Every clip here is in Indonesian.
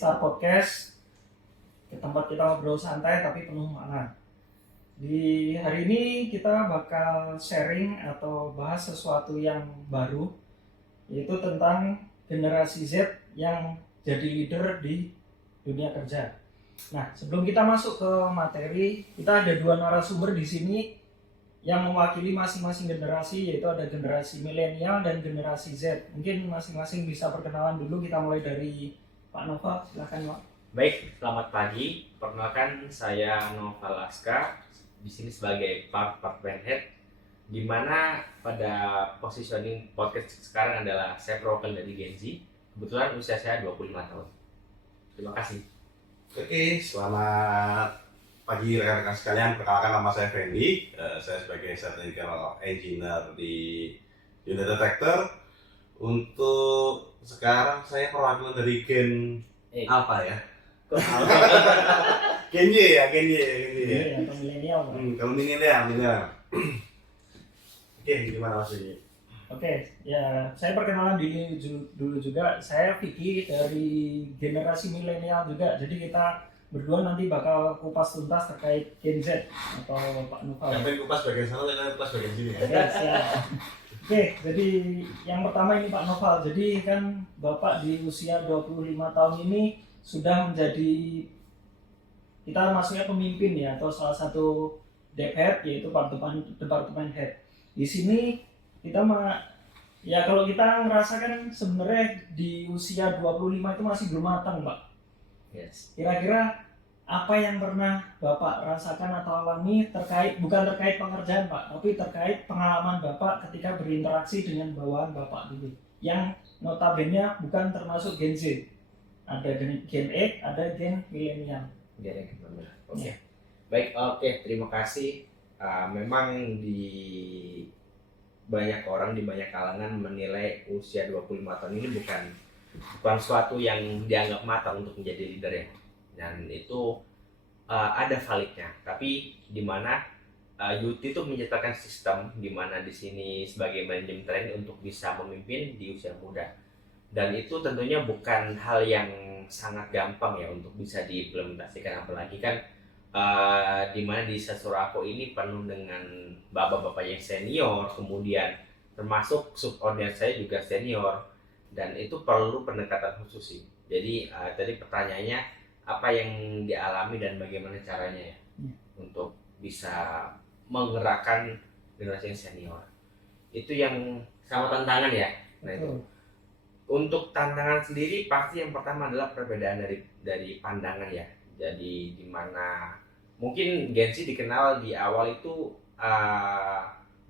Star Podcast, ke tempat kita ngobrol santai tapi penuh makna. Di hari ini kita bakal sharing atau bahas sesuatu yang baru, yaitu tentang generasi Z yang jadi leader di dunia kerja. Nah, sebelum kita masuk ke materi, kita ada dua narasumber di sini yang mewakili masing-masing generasi, yaitu ada generasi milenial dan generasi Z. Mungkin masing-masing bisa perkenalan dulu. Kita mulai dari Pak Nova, silakan Pak. Baik, selamat pagi. Perkenalkan saya Nova Laska, di sini sebagai Department Head, di mana pada positioning podcast sekarang adalah saya perwakilan dari Gen Z. Kebetulan usia saya 25 tahun. Terima kasih. Oke, selamat pagi rekan-rekan sekalian. Perkenalkan, nama saya Fendi. Saya sebagai Technical Engineer di Unit Detector. Untuk sekarang saya perwakilan dari Gen apa ya? Gen Y ya, Gen Y. Atau milenial Pak. Kalau milenial. Oke, gimana Mas ini? Oke, ya saya perkenalan dulu juga. Saya Vicky dari generasi milenial juga. Jadi kita berdua nanti bakal kupas tuntas terkait Gen Z atau Pak Nova. Yang pengen kupas bagian sana, saya kupas bagian sini ya. Oke, siap. Oke, jadi yang pertama ini Pak Noval. Jadi kan Bapak di usia 25 tahun ini sudah menjadi, kita maksudnya pemimpin ya, atau salah satu Dev Head, yaitu Departemen Head. Di sini kita ya kalau kita ngerasakan sebenarnya di usia 25 itu masih belum matang Pak. Yes. Kira-kira apa yang pernah Bapak rasakan atau alami bukan terkait pekerjaan Pak, tapi terkait pengalaman Bapak ketika berinteraksi dengan bawahan Bapak dulu, yang notabene bukan termasuk Gen Z. Ada Gen X, ada Gen milenial. Oke. Baik, terima kasih. Memang di banyak orang, di banyak kalangan menilai usia 25 tahun ini bukan suatu yang dianggap matang untuk menjadi leader ya. Dan itu ada validnya. Tapi di mana UT itu menciptakan sistem di mana di sini sebagai manajemen training untuk bisa memimpin di usia muda. Dan itu tentunya bukan hal yang sangat gampang ya untuk bisa diimplementasikan, apalagi kan di mana di Sasurako ini penuh dengan bapak-bapak yang senior, kemudian termasuk subordinat saya juga senior, dan itu perlu pendekatan khusus sih. Jadi tadi pertanyaannya apa yang dialami dan bagaimana caranya ya untuk bisa menggerakkan generasi yang senior. Itu yang sama tantangan ya. Nah itu. Untuk tantangan sendiri pasti yang pertama adalah perbedaan dari pandangan ya. Jadi di mana mungkin Gen Z dikenal di awal itu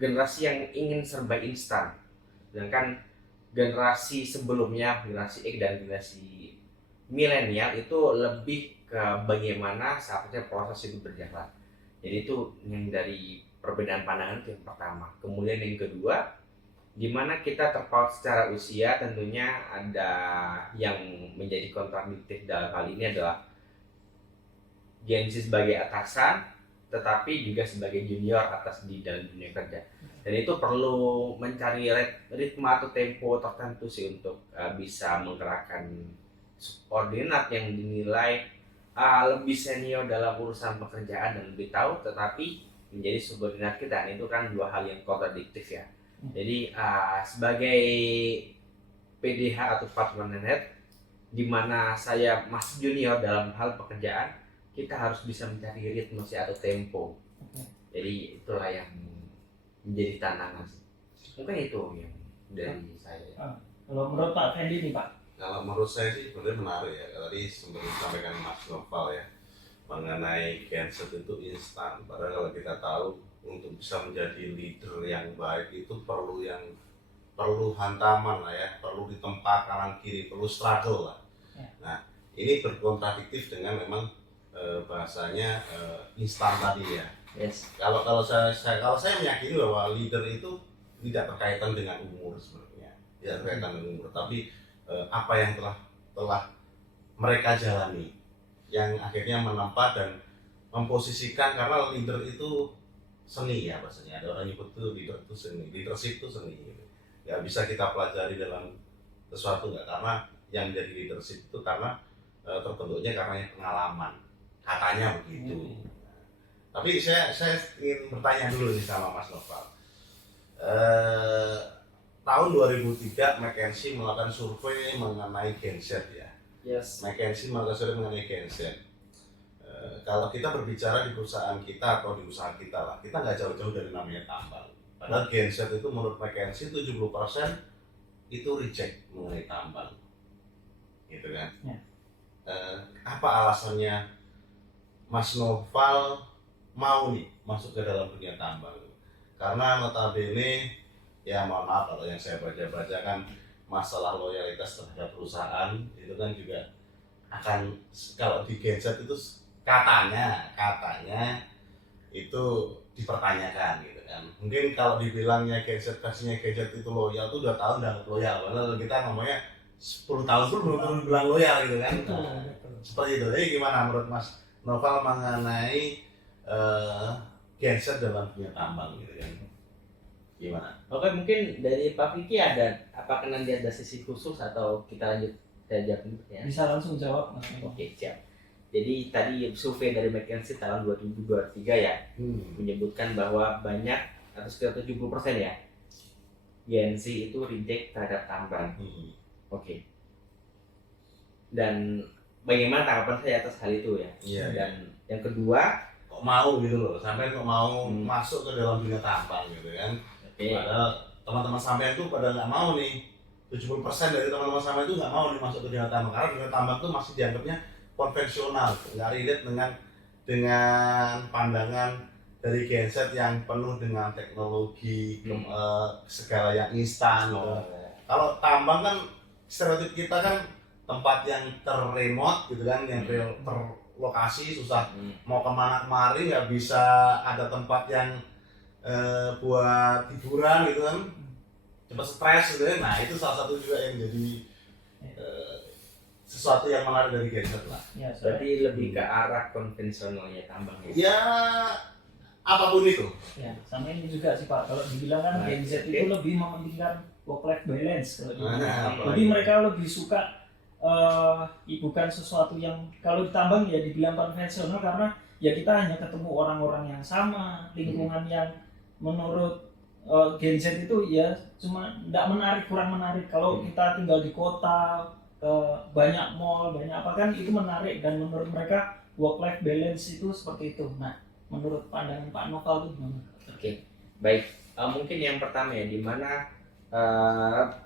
generasi yang ingin serba instan. Sedangkan generasi sebelumnya, generasi X dan generasi milenial itu lebih ke bagaimana seharusnya proses itu berjalan. Jadi itu yang dari perbedaan pandangan itu yang pertama. Kemudian yang kedua, di mana kita terpaut secara usia, tentunya ada yang menjadi kontradiktif dalam hal ini adalah Gen Z sebagai atasan, tetapi juga sebagai junior atas di dalam dunia kerja. Dan itu perlu mencari ritme atau tempo tertentu sih untuk bisa menggerakkan subordinat yang dinilai lebih senior dalam urusan pekerjaan dan lebih tahu, tetapi menjadi subordinat kita. Dan itu kan dua hal yang kontradiktif ya. Jadi sebagai PDH atau Department Head, di mana saya masih junior dalam hal pekerjaan, kita harus bisa mencari ritme atau tempo. Jadi itulah yang menjadi tantangan. Mungkin itu yang dari saya. Kalau menurut Pak Fendi nih Pak? Kalau menurut saya sih sebenarnya menarik ya. Tadi sempat disampaikan Mas Noval ya mengenai Gen Z itu instan. Padahal kalau kita tahu untuk bisa menjadi leader yang baik itu perlu hantaman lah ya, perlu ditempa kanan kiri, perlu struggle lah. Nah ini berkontradiktif dengan memang bahasanya instan tadi ya. Yes. Kalau saya meyakini bahwa leader itu tidak berkaitan dengan umur sebenarnya, tidak berkaitan dengan umur, tapi apa yang telah mereka jalani, yang akhirnya menempa dan memposisikan, karena leader itu seni ya bahasanya. Ada orang nyebut itu leader itu seni, leadership itu seni gitu. Nggak bisa kita pelajari dalam sesuatu, nggak, karena yang jadi leadership itu karena terbentuknya karena pengalaman, katanya begitu. Tapi saya ingin bertanya dulu nih sama Mas Noval. Tahun 2003 McKinsey melakukan survei mengenai Gen Z ya. Yes. McKinsey melakukan survei mengenai Gen Z. Kalau kita berbicara di perusahaan kita atau di usaha kita lah, kita nggak jauh-jauh dari namanya tambang. Padahal Gen Z itu menurut McKinsey 70% itu reject mengenai tambang, gitu kan? Ya. Apa alasannya Mas Noval mau nih masuk ke dalam dunia tambang? Karena notabene, ya mohon maaf kalau yang saya baca-baca kan masalah loyalitas terhadap perusahaan itu kan juga akan, kalau di Gen Z itu katanya itu dipertanyakan gitu kan. Mungkin kalau dibilangnya Gen Z, versinya Gen Z itu loyal tuh 2 tahun udah loyal, padahal kita ngomongnya 10 tahun pun belum tentu bilang loyal gitu kan. Nah, seperti itu. Jadi gimana menurut Mas Noval mengenai Gen Z dalam dunia tambang gitu kan? Gimana? Oke, mungkin dari Pak Vicky apakah nanti ada sesi khusus atau kita lanjut saya jawab dulu ya? Bisa langsung jawab. Oke, siap. Jadi tadi survei dari McKinsey tahun 2023 ya menyebutkan bahwa banyak atau sekitar 70% ya Gen Z itu reject terhadap tambang. Oke. Dan bagaimana tanggapan saya atas hal itu ya? Iya. Dan yang kedua, Kok mau gitu loh, sampai kok mau masuk ke dalam dunia tambang gitu kan? Padahal teman-teman sampean tuh pada nggak mau nih, 70% dari teman-teman sampean itu nggak mau nih masuk ke dunia tambang, karena dunia tambang tuh masih dianggapnya konvensional, nggak relate dengan pandangan dari Gen Z yang penuh dengan teknologi, segala yang instan. Kalau tambang kan stereotip kita kan tempat yang terremote gitu kan, yang terlokasi, susah mau kemana-kemari, nggak bisa ada tempat yang buat hiburan gitu kan, cepat stres gitu kan. Nah itu salah satu juga yang jadi sesuatu yang menarik dari Gen Z lah. Ya, berarti lebih ke arah konvensionalnya tambang ya, apapun itu. Ya, sama ini juga sih Pak. Kalau dibilang kan Gen Z itu lebih mementingkan work-life balance kalau dibilang. Jadi mereka lebih suka bukan sesuatu yang kalau ditambang ya dibilang konvensional, karena ya kita hanya ketemu orang-orang yang sama, lingkungan yang menurut Gen Z itu ya cuma tidak menarik, kurang menarik. Kalau kita tinggal di kota, banyak mall, banyak apa kan itu menarik, dan menurut mereka work-life balance itu seperti itu. Nah, menurut pandangan Pak Noval itu gimana? Oke, baik. Mungkin yang pertama ya, di mana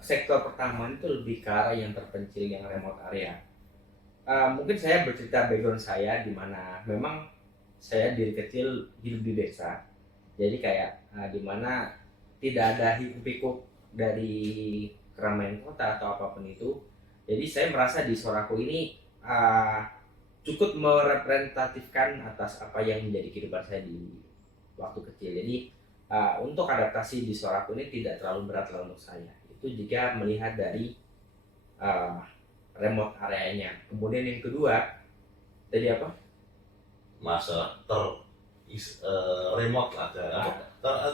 sektor pertama itu lebih ke arah yang terpencil, yang remote area. Mungkin saya bercerita background saya, di mana memang saya dari kecil hidup di desa. Jadi kayak di mana tidak ada hiruk-pikuk dari keramaian kota atau apapun itu. Jadi saya merasa di Soraco ini cukup merepresentatifkan atas apa yang menjadi kehidupan saya di waktu kecil. Jadi untuk adaptasi di Soraco ini tidak terlalu berat lah untuk saya. Itu jika melihat dari remote areanya. Kemudian yang kedua, tadi apa? Masalah remote lah,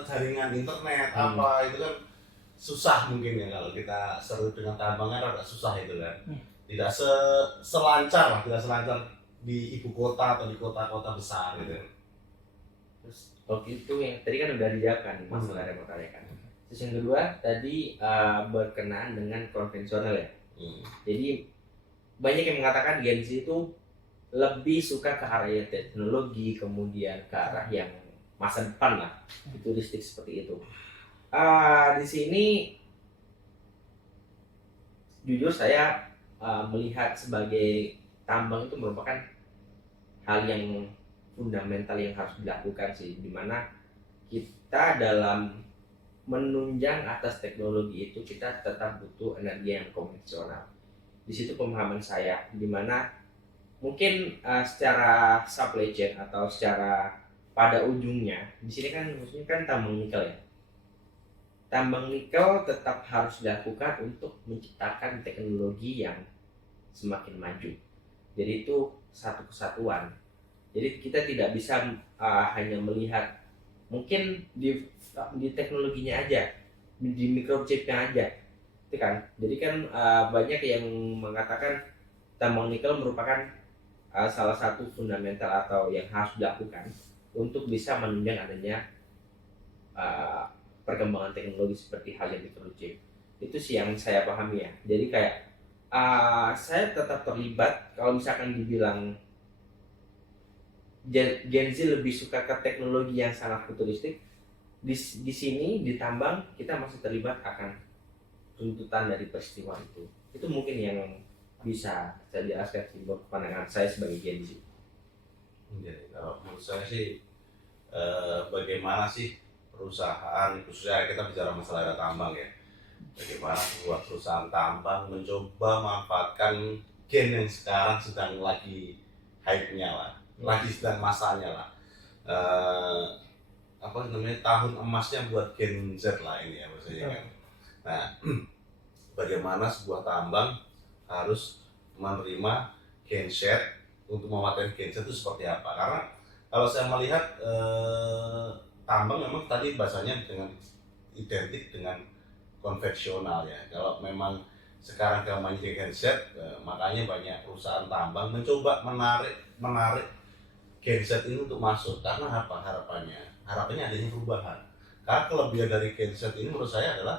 jaringan internet apa itu kan susah mungkin ya, kalau kita seru dengan tambangan agak susah itu kan. Tidak selancar lah, tidak selancar di ibu kota atau di kota-kota besar gitu. Terus waktu itu yang tadi kan udah dijawab kan masalah remote area kan. Terus yang kedua tadi berkenaan dengan konvensional ya. Jadi banyak yang mengatakan Gen Z itu lebih suka ke arah teknologi, kemudian ke arah yang masa depan lah, futuristik seperti itu. Di sini jujur saya melihat sebagai tambang itu merupakan hal yang fundamental yang harus dilakukan sih, dimana kita dalam menunjang atas teknologi itu kita tetap butuh energi yang konvensional. Di situ pemahaman saya, dimana mungkin secara supply chain atau secara pada ujungnya di sini kan khususnya kan tambang nikel ya. Tambang nikel tetap harus dilakukan untuk menciptakan teknologi yang semakin maju. Jadi itu satu kesatuan. Jadi kita tidak bisa hanya melihat mungkin di teknologinya aja, di microchipnya aja, itu kan. Jadi kan banyak yang mengatakan tambang nikel merupakan salah satu fundamental atau yang harus dilakukan untuk bisa menunjang adanya uh, perkembangan teknologi seperti halnya microchip. Itu sih yang saya pahami ya. Jadi kayak saya tetap terlibat kalau misalkan dibilang Gen Z lebih suka ke teknologi yang sangat futuristik. Di sini di tambang kita masih terlibat akan tuntutan dari peristiwa itu. Itu mungkin yang bisa saya jelaskan sih buat pandangan saya sebagai Gen Z. Jadi kalau menurut saya sih bagaimana sih perusahaan, khususnya kita bicara masalah ada tambang ya, bagaimana sebuah perusahaan tambang mencoba memanfaatkan gen yang sekarang sedang lagi hype-nya lah, lagi sedang masanya lah. Apa namanya, tahun emasnya buat Gen Z lah ini ya maksudnya kan. Nah, bagaimana sebuah tambang harus menerima genset untuk memanfaatkan genset itu seperti apa? Karena kalau saya melihat tambang memang tadi bahasanya dengan identik dengan konvensional ya. Kalau memang sekarang gambarnya genset, makanya banyak perusahaan tambang mencoba menarik genset ini untuk masuk. Karena apa harapannya? Harapannya adanya perubahan. Karena kelebihan dari genset ini menurut saya adalah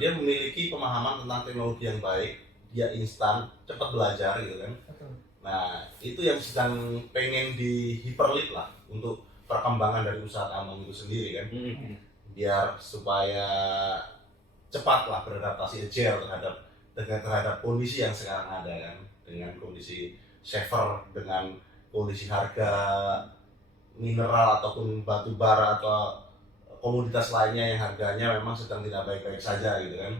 dia memiliki pemahaman tentang teknologi yang baik, dia instan, cepat belajar gitu kan. Nah itu yang sedang pengen di hyperlink lah untuk perkembangan dari usaha tambang itu sendiri kan, biar supaya cepat lah beradaptasi agile terhadap kondisi yang sekarang ada kan, dengan kondisi safer, dengan kondisi harga mineral ataupun batu bara atau komoditas lainnya yang harganya memang sedang tidak baik-baik saja gitu kan.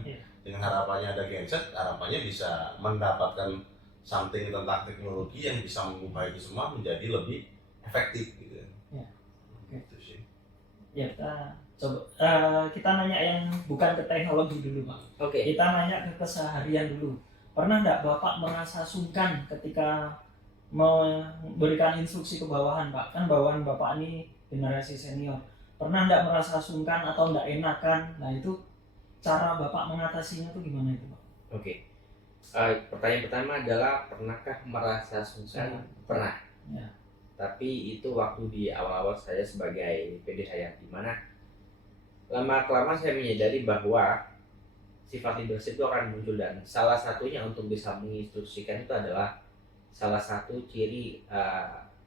Dengan harapannya ada genset, harapannya bisa mendapatkan something tentang teknologi yang bisa mengubah itu semua menjadi lebih efektif gitu. Itu sih. Ya kita nanya yang bukan ke teknologi dulu Pak. Kita nanya ke keseharian dulu. Pernah nggak Bapak merasa sungkan ketika memberikan instruksi ke bawahan Pak? Kan bawahan Bapak ini generasi senior. Pernah nggak merasa sungkan atau nggak enakan? Nah itu cara Bapak mengatasinya tuh gimana itu Pak? Pertanyaan pertama adalah pernahkah merasa sungkan? Pernah. Ya. Tapi itu waktu di awal-awal saya sebagai PDH, di mana lama-kelamaan saya menyadari bahwa sifat leadership itu akan muncul, dan salah satunya untuk bisa menginstruksikan itu adalah salah satu ciri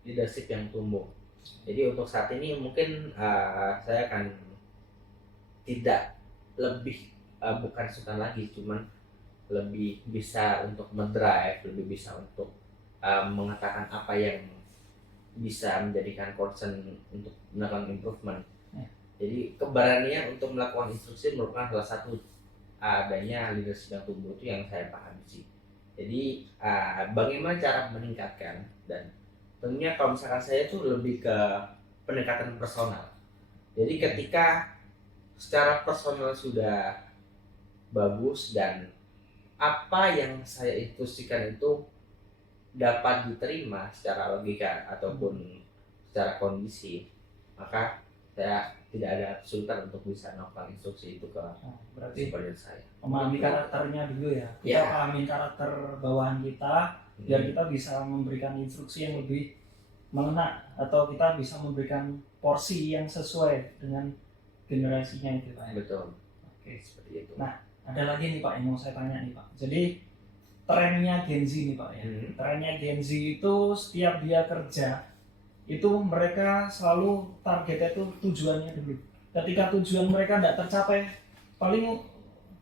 leadership yang tumbuh. Jadi untuk saat ini mungkin saya akan tidak lebih bukan suka lagi, cuman lebih bisa untuk mendrive, lebih bisa untuk mengatakan apa yang bisa menjadikan concern untuk melakukan improvement. Jadi keberanian untuk melakukan instruksi merupakan salah satu adanya leadership yang tumbuh, itu yang saya pahami sih. Jadi bagaimana cara meningkatkan, dan tentunya kalau misalkan saya tuh lebih ke pendekatan personal. Jadi ketika secara personal sudah bagus dan apa yang saya instruksikan itu dapat diterima secara logika ataupun secara kondisi, maka saya tidak ada kesulitan untuk bisa melakukan instruksi itu ke berarti subordinat saya. Memahami karakternya dulu ya. Kita pahami karakter bawahan kita biar kita bisa memberikan instruksi yang lebih mengena, atau kita bisa memberikan porsi yang sesuai dengan generasinya itu Pak. Betul. Oke, seperti itu. Nah, ada lagi nih Pak yang mau saya tanya nih Pak. Jadi trennya Gen Z nih Pak ya. Trennya Gen Z itu setiap dia kerja itu mereka selalu targetnya itu tujuannya dulu. Ketika tujuan mereka tidak tercapai, paling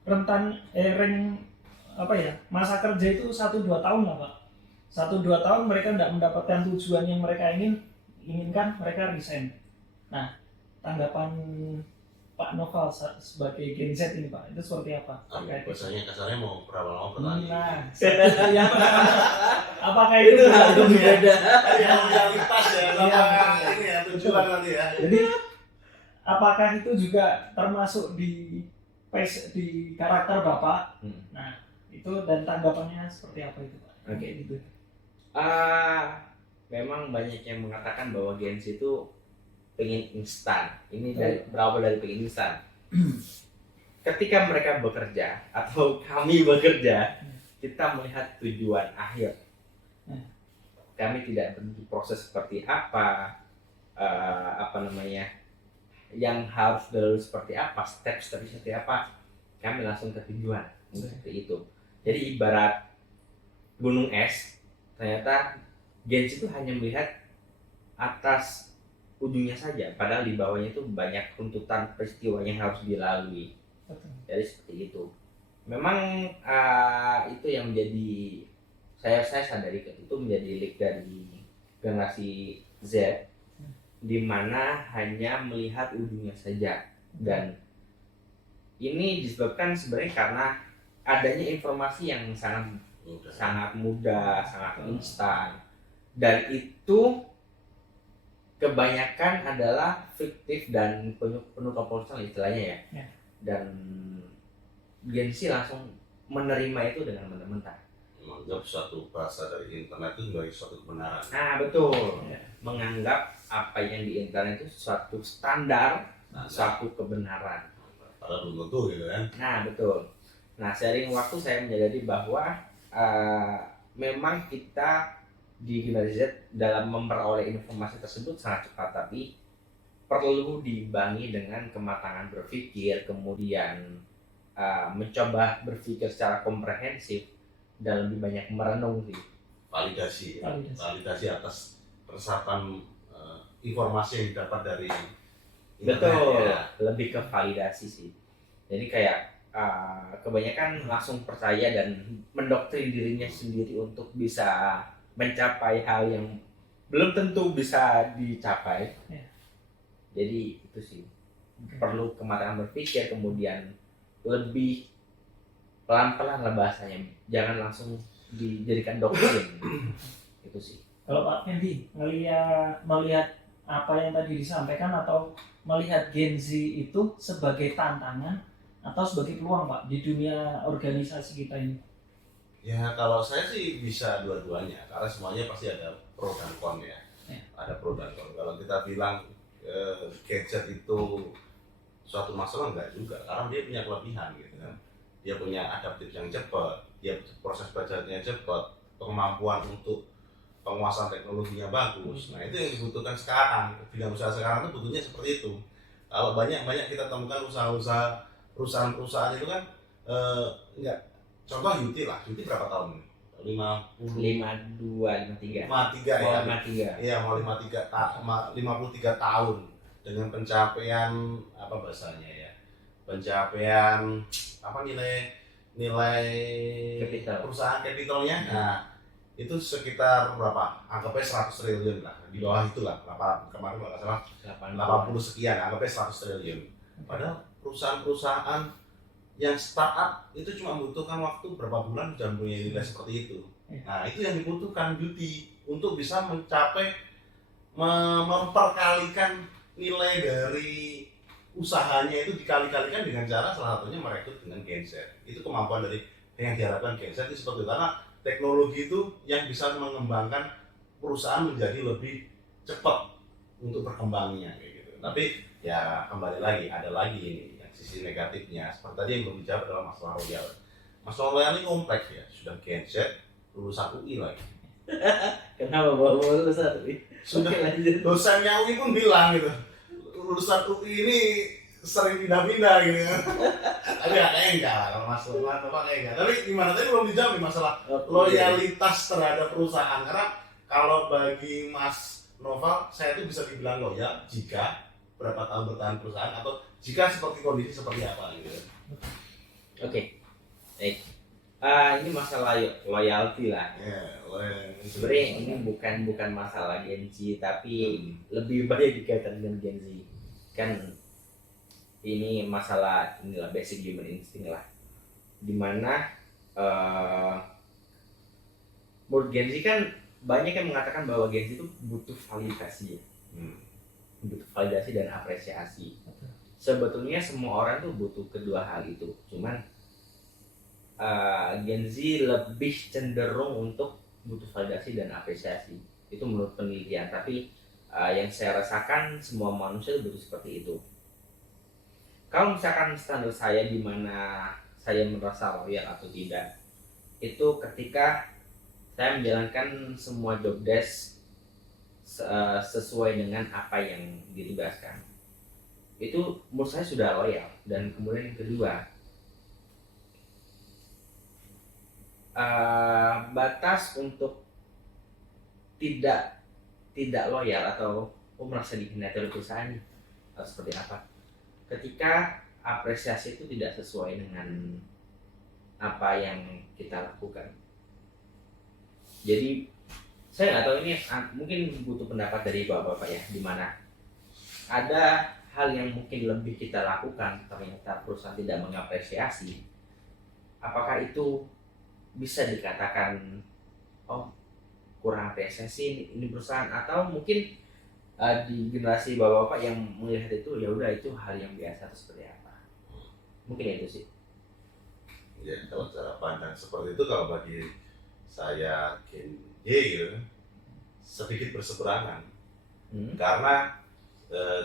rentan masa kerja itu 1-2 tahun lah Pak. 1-2 tahun mereka tidak mendapatkan tujuan yang mereka inginkan, mereka resign. Nah, tanggapan Pak Noval sebagai Gen Z ini Pak, itu seperti apa? Biasanya kasarnya mau berapa lama bertani? Nah, apakah itu berbeda? Yang pas ya, sama ini ya tujuan nanti ya. Jadi apakah itu juga termasuk di karakter Bapak? Nah, itu dan tanggapannya seperti apa itu Pak? Oke. Gitu. Memang banyak yang mengatakan bahwa Gen Z itu pengen instan. Ini berawal dari pengen instan. Ketika mereka bekerja atau kami bekerja, kita melihat tujuan akhir. Kami tidak berproses seperti apa namanya, yang harus dilalui seperti apa, step-step seperti apa. Kami langsung ke tujuan seperti itu. Jadi ibarat gunung es, ternyata Gens itu hanya melihat atas ujungnya saja, padahal di bawahnya itu banyak runtutan peristiwa yang harus dilalui. Jadi seperti itu. Memang itu yang menjadi saya sadari itu menjadi leak dari generasi Z, di mana hanya melihat ujungnya saja, dan ini disebabkan sebenarnya karena adanya informasi yang sangat mudah, sangat instan, dan itu kebanyakan adalah fiktif dan penuh kepolisian istilahnya ya. Dan Gensi langsung menerima itu dengan mentah-mentah. Menganggap suatu bahasa dari internet itu sebagai suatu kebenaran. Nah betul, menganggap apa yang di internet itu suatu standar, suatu kebenaran. Padahal belum tentu gitu kan. Nah betul. Nah seiring waktu saya menyadari bahwa memang kita di generasi Z dalam memperoleh informasi tersebut sangat cepat, tapi perlu diimbangi dengan kematangan berpikir, kemudian mencoba berpikir secara komprehensif dan lebih banyak merenung sih. Validasi atas resapan informasi yang didapat dari internet. Betul, ya. lebih ke validasi sih. Jadi kayak kebanyakan langsung percaya dan mendoktrin dirinya sendiri untuk bisa mencapai hal yang belum tentu bisa dicapai. Jadi itu sih, perlu kematangan berpikir, kemudian lebih pelan-pelan lah bahasanya, jangan langsung dijadikan doktrin. Itu sih. Kalau Pak Fendi melihat apa yang tadi disampaikan, atau melihat Gen Z itu sebagai tantangan atau sebagai peluang Pak di dunia organisasi kita ini? Ya kalau saya sih bisa dua-duanya, karena semuanya pasti ada pro dan con ya. Ada pro dan con. Kalau kita bilang gadget itu suatu masalah, enggak juga, karena dia punya kelebihan gitu kan. Dia punya adaptif yang cepat, dia proses belajarnya cepat, kemampuan untuk penguasaan teknologinya bagus. Nah itu yang dibutuhkan sekarang. Bidang usaha sekarang itu butuhnya seperti itu. Kalau banyak kita temukan perusahaan-perusahaan itu kan enggak. Contoh Yuti berapa tahun? 53 ya. 53. Iya, mau 53 tahun dengan pencapaian apa bahasanya ya? Pencapaian apa nilai Capital. perusahaan capitalnya. Nah, itu sekitar berapa? Anggapnya 100 triliun lah. Di bawah itulah. Kemarin kalau nggak salah 80 sekian, anggapnya 100 triliun. Padahal perusahaan-perusahaan yang startup itu cuma membutuhkan waktu berapa bulan sudah punya nilai seperti itu. Nah itu yang dibutuhkan Beauty untuk bisa mencapai memperkalikan nilai dari usahanya itu dikali-kalikan dengan cara salah satunya merekrut dengan genset. Itu kemampuan dari yang diharapkan genset itu seperti itu, karena teknologi itu yang bisa mengembangkan perusahaan menjadi lebih cepat untuk berkembangnya kayak gitu. Tapi ya kembali lagi, ada lagi ini sisi negatifnya. Seperti tadi yang belum dijawab adalah masalah royal. Masalah royal ini kompleks ya, sudah genset, lulusan UI lagi. Kenapa bawa lulusan UI? Sudah dosennya UI pun bilang gitu, lulusan UI ini sering pindah-pindah gitu. Tapi ya kayaknya enggak lah, kalau Mas Noval kayaknya enggak. Tapi gimana, tadi belum dijawab nih masalah loyalitas terhadap perusahaan. Karena kalau bagi Mas Noval, saya itu bisa dibilang loyal jika berapa tahun bertahan perusahaan, atau jika seperti kondisi seperti apa gitu. Oke. Baik. Ini masalah loyalty lah. Sebenarnya ini bukan masalah Gen Z, tapi lebih banyak dikaitkan dengan Gen Z. Kan ini masalah inilah basic human instinct lah. Dimana menurut Gen Z kan banyak yang mengatakan bahwa Gen Z itu butuh validasi. Butuh validasi dan apresiasi. Sebetulnya semua orang tuh butuh kedua hal itu. Cuman Gen Z lebih cenderung untuk butuh validasi dan apresiasi. Itu menurut penelitian. Tapi yang saya rasakan semua manusia butuh seperti itu. Kalau misalkan standar saya di mana saya merasa loyal atau tidak, itu ketika saya menjalankan semua job desk sesuai dengan apa yang ditugaskan. Itu menurut saya sudah loyal. Dan kemudian yang kedua, batas untuk tidak loyal atau merasa dikhianati oleh perusahaan seperti apa? Ketika apresiasi itu tidak sesuai dengan apa yang kita lakukan. Jadi saya nggak tahu ini mungkin butuh pendapat dari bapak-bapak ya, di mana ada hal yang mungkin lebih kita lakukan ternyata perusahaan tidak mengapresiasi. Apakah itu bisa dikatakan kurang apresiasi ini perusahaan, atau mungkin di generasi bapak-bapak yang melihat itu ya udah itu hal yang biasa atau seperti apa? Mungkin itu sih. Ya, kalau cara pandang seperti itu, kalau bagi saya Gen Y gitu, sedikit berseberangan. Karena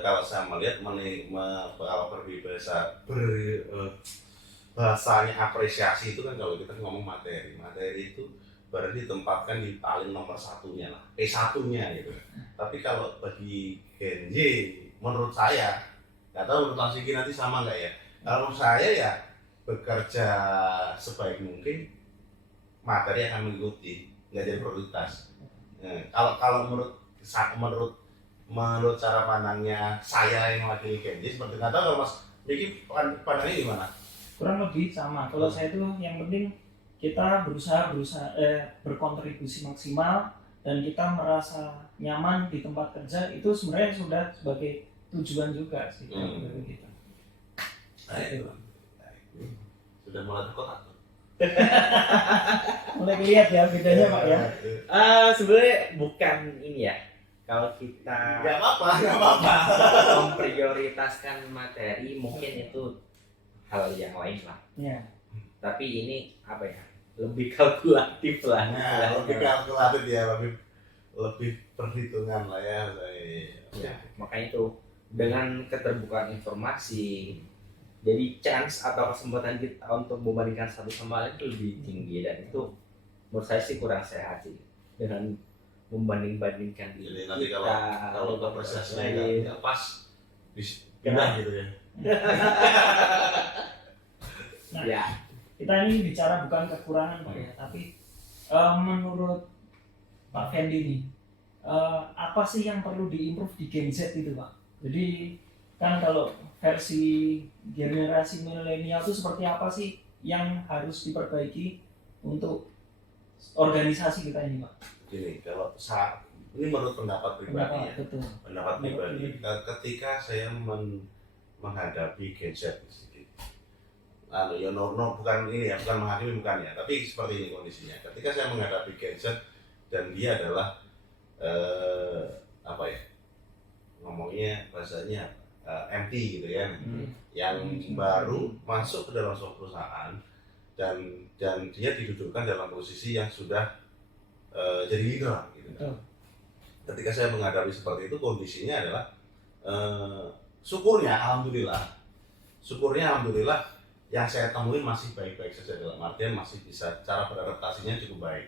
kalau saya melihat kalau bahasanya apresiasi itu kan, kalau kita ngomong materi itu berarti ditempatkan di paling nomor satunya lah, P1-nya gitu. Tapi kalau bagi Gen Y, menurut saya, nggak tahu menurut Mas Siki nanti sama nggak ya, kalau menurut saya ya bekerja sebaik mungkin, materi akan mengikuti, nggak jadi prioritas. Kalau menurut cara pandangnya saya yang mewakili Gen Y seperti, nggak tahu kalau Mas Siki pandangnya gimana? Kurang lebih sama. Kalau saya tuh yang penting kita berusaha berkontribusi maksimal dan kita merasa nyaman di tempat kerja, itu sebenarnya sudah sebagai tujuan juga sih dari kita. Sudah mulai terkotak. Mulai lihat ya bedanya Pak ya. Sebenarnya bukan ini ya. Kalau kita nggak apa-apa. memprioritaskan materi mungkin itu hal yang lain lah. Ya. Tapi ini apa ya? Lebih kalkulatif lah. Lebih kalkulatif ya, lebih perhitungan lah ya. Ya, makanya itu dengan keterbukaan informasi, jadi chance atau kesempatan kita untuk membandingkan satu sama lain itu lebih tinggi, dan itu menurut saya sih kurang sehat sih dengan membanding-bandingkan diri. Jadi nanti kalau apresiasinya nggak pas, pindah gitu ya. Nah, ya. Kita ini bicara bukan kekurangan Pak ya, tapi menurut Pak Fendi ini apa sih yang perlu diimprove di Gen Z itu Pak? Jadi kan kalau versi generasi milenial itu seperti apa sih yang harus diperbaiki untuk organisasi kita ini Pak? Gini, kalau ini menurut pendapat pribadi ya. Betul. Pendapat pribadi. Ketika saya menghadapi Gen Z, bukan ini ya, bukan menghakimi, bukan ya, tapi seperti ini kondisinya. Ketika saya menghadapi Gen Z dan dia adalah apa ya, ngomongnya bahasanya empty gitu ya, yang baru masuk ke dalam suatu perusahaan dan dia didudukkan dalam posisi yang sudah jadi leader gitu kan. Ketika saya menghadapi seperti itu, kondisinya adalah syukurnya alhamdulillah yang saya temuin masih baik-baik saja, dalam artian masih bisa, cara beradaptasinya cukup baik.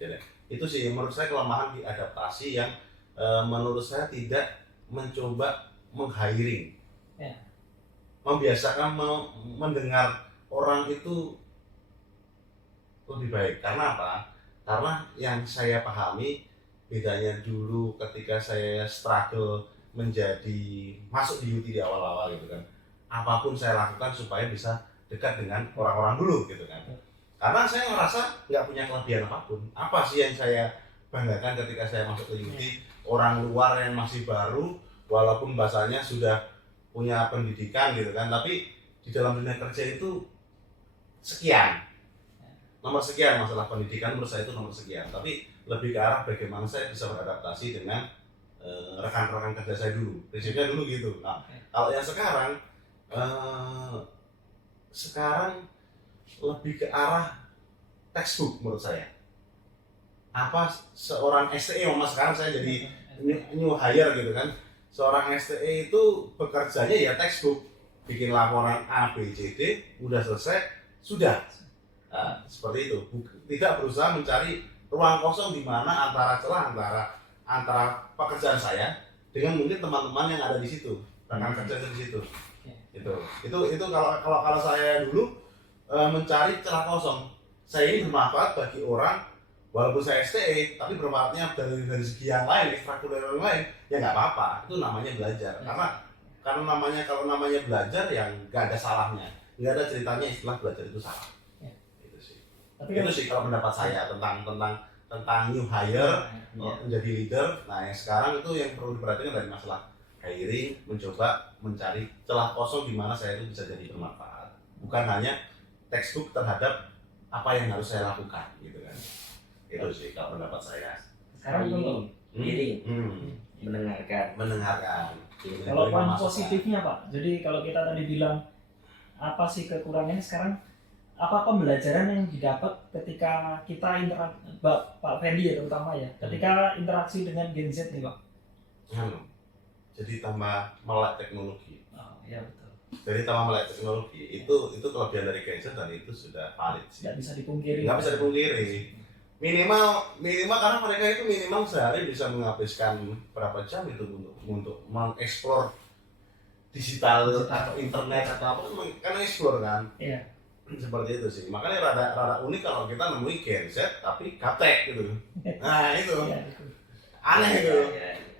Jadi itu sih menurut saya kelemahan di adaptasi yang menurut saya tidak mencoba meng-hiring, membiasakan mendengar orang itu lebih baik. Karena apa? Karena yang saya pahami, bedanya dulu ketika saya struggle masuk di UT di awal-awal gitu kan, apapun saya lakukan supaya bisa dekat dengan orang-orang dulu gitu kan. Karena saya ngerasa nggak punya kelebihan apapun. Apa sih yang saya banggakan ketika saya masuk ke UT? Orang luar yang masih baru, walaupun bahasanya sudah punya pendidikan gitu kan, tapi di dalam dunia kerja itu sekian, nomor sekian. Masalah pendidikan menurut saya itu nomor sekian, tapi lebih ke arah bagaimana saya bisa beradaptasi dengan rekan-rekan kerja saya dulu. Prinsipnya dulu gitu. Nah, kalau yang sekarang lebih ke arah textbook menurut saya. Apa seorang STE, sekarang saya jadi new hire gitu kan. Seorang STE itu bekerjanya ya textbook, bikin laporan A, B, C, D, udah selesai, sudah. Seperti itu. Tidak berusaha mencari ruang kosong di mana antara celah antara pekerjaan saya dengan mungkin teman-teman yang ada di situ, rekan kerja di situ. Itu kalau saya dulu mencari celah kosong. Saya ini bermanfaat bagi orang, walaupun saya STE, tapi bermanfaatnya dari segi yang lain, ekstrakurikuler yang lain, ya nggak apa-apa. Itu namanya belajar. Karena kalau namanya belajar, yang nggak ada salahnya, nggak ada ceritanya istilah belajar itu salah. Itu sih. Itu sih kalau pendapat saya tentang new hire, menjadi leader. Nah, yang sekarang itu yang perlu diperhatikan dari masalah hiring, mencoba mencari celah kosong di mana saya itu bisa jadi bermanfaat. Bukan hanya textbook terhadap apa yang harus saya lakukan, gitu kan. Itu sih kalau pendapat saya. Sekarang kalau mendengarkan. Kalau poin positifnya Pak, jadi kalau kita tadi bilang apa sih kekurangannya, sekarang apa pembelajaran yang didapat ketika kita Pak Fendi ya terutama ya, ketika interaksi dengan Gen Z nih Pak? Jadi tambah melek teknologi. Oh iya betul. Jadi tambah melek teknologi itu kelebihan dari Gen Z dan itu sudah valid sih. Nggak bisa dipungkiri. Nggak bisa dipungkiri. Minimal karena mereka itu minimal sehari bisa menghabiskan berapa jam itu untuk mengeksplor digital atau internet atau apa kan eksplor kan. Iya. Seperti itu sih. Makanya rada unik kalau kita nemui Gen Z tapi gaptek gitu. Nah itu aneh gitu.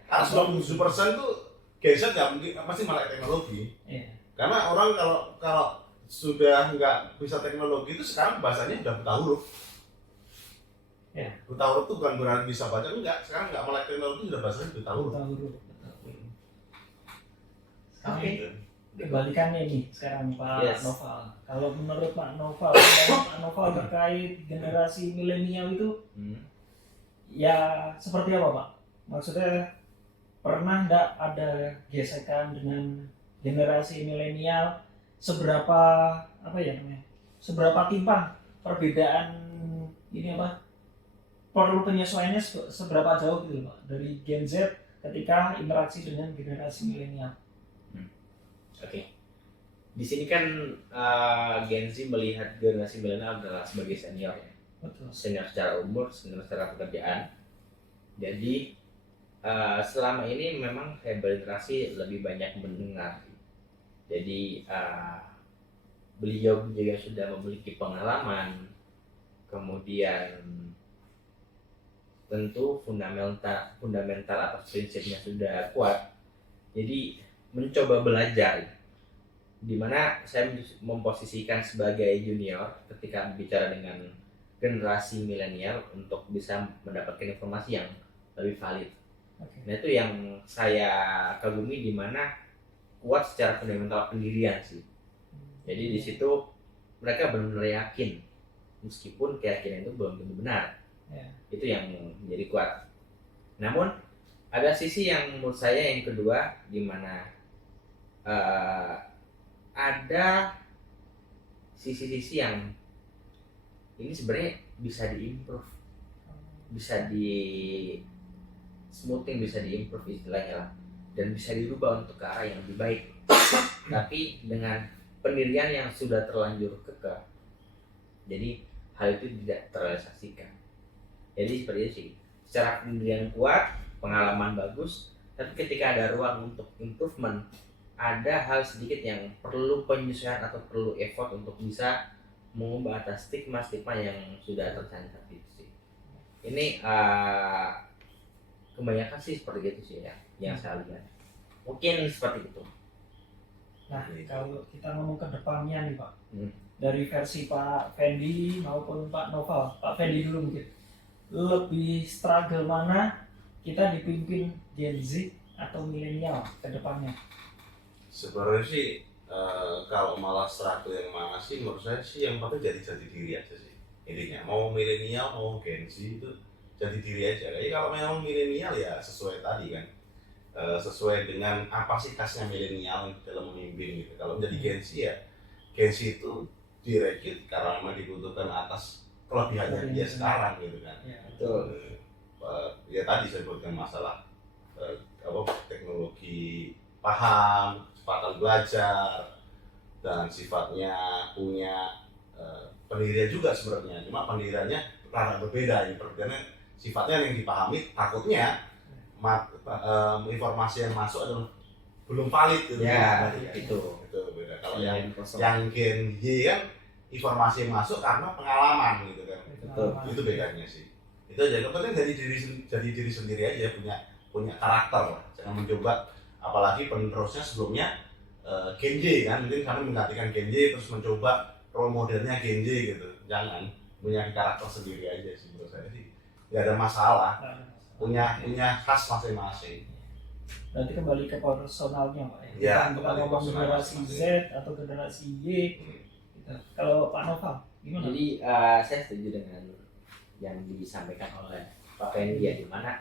Karena 97% tuh Gen Z nggak mungkin pasti melek teknologi. Iya. Karena orang kalau sudah nggak bisa teknologi itu sekarang bahasanya udah buta huruf. Ya. Buta huruf itu bukan berarti bisa baca, enggak. Sekarang nggak melek teknologi sudah bahasanya buta huruf. Oke. Kebalikannya nih sekarang Pak Noval. Kalau menurut Pak Noval, terkait generasi milenial itu, ya seperti apa Pak? Maksudnya pernah nggak ada gesekan dengan generasi milenial? Seberapa timpang perbedaan ini perlu penyesuaiannya seberapa jauh gitu Pak dari Gen Z ketika interaksi dengan generasi milenial? Oke. Di sini kan Gen Z melihat generasi milenial adalah sebagai senior ya. Betul. Senior secara umur, senior secara pekerjaan. Jadi selama ini memang saya berinteraksi lebih banyak mendengar. Jadi beliau juga sudah memiliki pengalaman, kemudian tentu fundamental atas prinsipnya sudah kuat. Jadi mencoba belajar, dimana saya memposisikan sebagai junior ketika bicara dengan generasi milenial untuk bisa mendapatkan informasi yang lebih valid. Nah itu yang saya kagumi, dimana kuat secara fundamental pendirian sih. Jadi di situ mereka benar-benar yakin meskipun keyakinan itu belum tentu benar. Itu yang menjadi kuat. Namun ada sisi yang menurut saya yang kedua, di mana ada sisi-sisi yang ini sebenarnya bisa diimprove, bisa di smoothing, bisa diimprove istilahnya lah, dan bisa dirubah untuk ke arah yang lebih baik. Tapi dengan pendirian yang sudah terlanjur kekeh, jadi hal itu tidak terrealisasikan. Jadi seperti itu sih, secara pendirian kuat, pengalaman bagus, tapi ketika ada ruang untuk improvement, ada hal sedikit yang perlu penyesuaian atau perlu effort untuk bisa mengubah atas stigma-stigma yang sudah tercancap gitu sih. Ini kebanyakan sih seperti itu sih ya, yang saya lihat. Mungkin seperti itu. Nah, kalau kita ngomong ke depannya nih Pak, dari versi Pak Fendi maupun Pak Noval, Pak Fendi dulu mungkin, lebih struggle mana kita dipimpin Gen Z atau milenial ke depannya? Sebenarnya sih kalau malah struggle yang mana sih, menurut saya sih yang penting jadi diri aja sih intinya. Mau milenial mau Gen Z itu jadi diri aja. Jadi kalau memang milenial ya sesuai tadi kan, sesuai dengan apa sih khasnya milenial dalam memimpin gitu. Kalau menjadi Gen Z ya Gen Z itu direkrut karena memang dibutuhkan atas kelebihannya dia sekarang gitu kan. Betul. Ya tadi saya sebutkan masalah teknologi, paham, kecepatan belajar, dan sifatnya punya pendirian juga sebenarnya, cuma pendiriannya rada berbeda. Ini perbedaannya sifatnya yang dipahami, takutnya informasi yang masuk adalah belum valid gitu. Ya, itu beda. Kalau yang yang Gen Y kan informasi yang masuk karena pengalaman gitu kan. betul. Itu bedanya sih. Itu aja. Yang penting jadi diri sendiri aja, punya karakter lah. Jangan mencoba, apalagi penerusnya sebelumnya Gen Y kan, mungkin kami menggantikan Gen Y terus mencoba role modelnya Gen Y gitu. Jangan, punya karakter sendiri aja sih menurut saya sih. Gak ada masalah. Punya khas masing-masing. Berarti kembali ke personalnya Pak ya. Ya, Bukan kembali ke ngomong personal generasi Z masing-masing. atau generasi Y. Gitu. Kalau Pak Noval gimana? Jadi saya setuju dengan yang disampaikan oleh Pak Fendi ya, di mana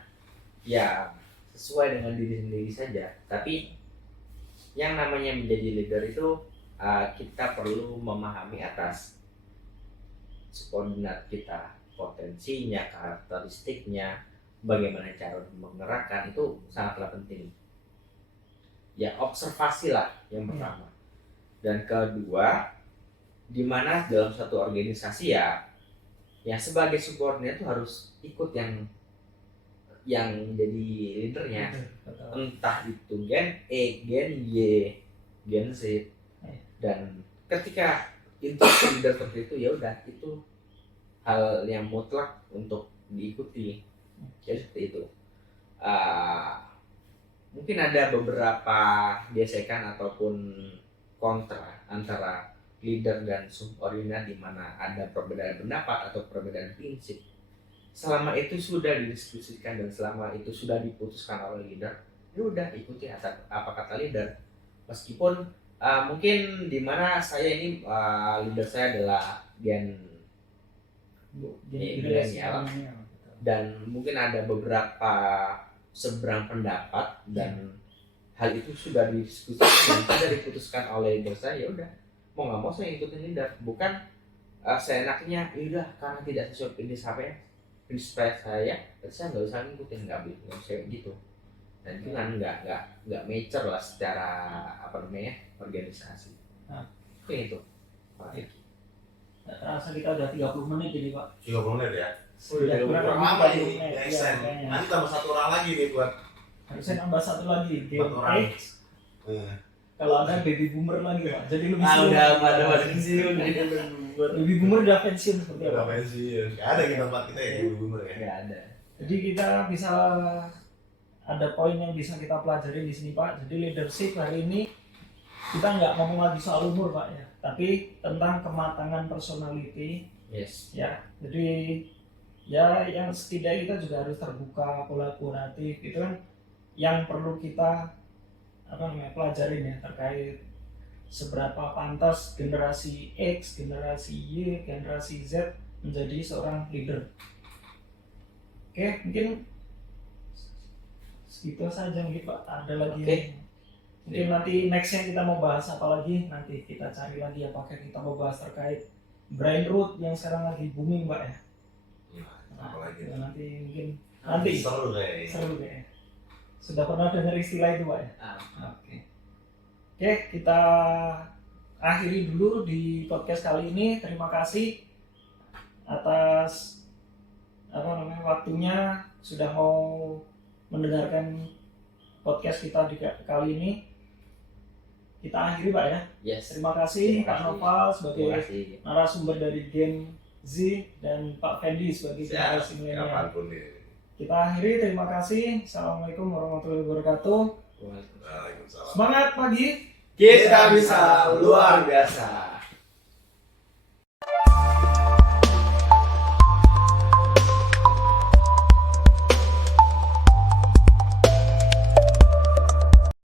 ya sesuai dengan diri sendiri saja. Tapi yang namanya menjadi leader itu kita perlu memahami atas subordinat kita, potensinya, karakteristiknya, bagaimana cara menggerakkan, itu sangatlah penting. Ya observasi lah yang pertama. Dan kedua, di mana dalam satu organisasi ya sebagai subordinat itu harus ikut yang jadi leadernya. Betul. Entah itu Gen E, Gen Y, Gen Z. Dan ketika itu leader seperti itu, ya udah, itu hal yang mutlak untuk diikuti. Jadi seperti itu. Mungkin ada beberapa gesekan ataupun kontra antara leader dan subordinat, di mana ada perbedaan pendapat atau perbedaan prinsip. Selama itu sudah didiskusikan dan selama itu sudah diputuskan oleh leader, ya udah ikuti apa kata leader. Meskipun mungkin di mana saya ini leader saya adalah milenial, dan mungkin ada beberapa seberang pendapat, dan hal itu sudah didiskusikan, sudah diputuskan oleh leader saya. Ya udah, mau nggak mau saya ikutin leader, bukan seenaknya ya udah karena tidak sesuai prinsip saya nggak usah ngikutin, nggak bisa gitu. Dan itu kan nggak mature lah secara organisasi. Itu Pak Eki. Rasa kita udah 30 menit jadi Pak. 30 menit ya. Sudah Kurang lama ini, extend. kayaknya. Nanti tambah satu orang lagi nih buat Harusnya nambah satu lagi, Gen orang. X. Kalau ada baby boomer lagi Pak, jadi lebih seru. Udah pada di sini udah. Baby boomer udah pensiun seperti Udah apa? pensiun. Gak ada kita tempat kita ya, ibu boomer ya. Nggak ada. Jadi kita bisa ada poin yang bisa kita pelajari di sini Pak. Jadi leadership hari ini kita nggak ngomong lagi soal umur Pak ya, tapi tentang kematangan personality. Yes. Ya, jadi ya yang setidaknya kita juga harus terbuka, kolaboratif. Itu kan yang perlu kita pelajarin ya, terkait seberapa pantas generasi X, generasi Y, generasi Z menjadi seorang leader. Oke, mungkin segitu saja mungkin Pak. Ada lagi Oke. mungkin nanti nextnya kita mau bahas apa lagi, nanti kita cari lagi apakah kita mau bahas terkait brain root yang sekarang lagi booming Pak ya. Apalagi Ya, nanti mungkin nanti seru kayaknya. seru kayaknya. Sudah pernah dengar istilah itu Pak ya? Oke, kita akhiri dulu di podcast kali ini. Terima kasih atas waktunya sudah mau mendengarkan podcast kita di kali ini. Kita akhiri Pak ya. Yes. Terima kasih Terima Pak kasih. Noval Terima sebagai kasih. narasumber dari Gen Z dan Pak Fendi sebagai generasi milenial. Kapanpun nih. Kita akhiri, terima kasih. Assalamualaikum warahmatullahi wabarakatuh. Waalaikumsalam. Semangat pagi. Kita bisa luar biasa.